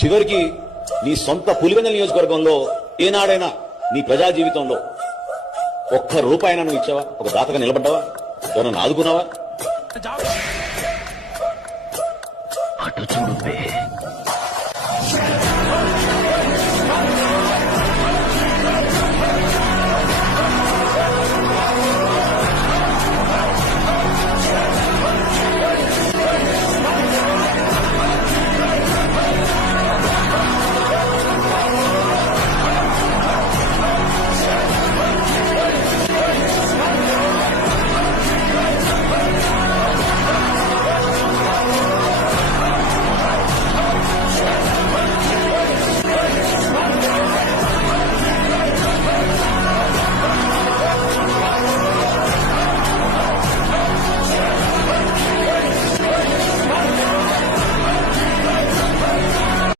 చివరికి నీ సొంత పులివెందుల నియోజకవర్గంలో ఏనాడైనా నీ ప్రజా జీవితంలో ఒక్క రూపాయినా నువ్వు ఇచ్చావా? ఒక దాతగా నిలబడ్డావా? ఎవరన్నా ఆదుకున్నావా? అటు చూడు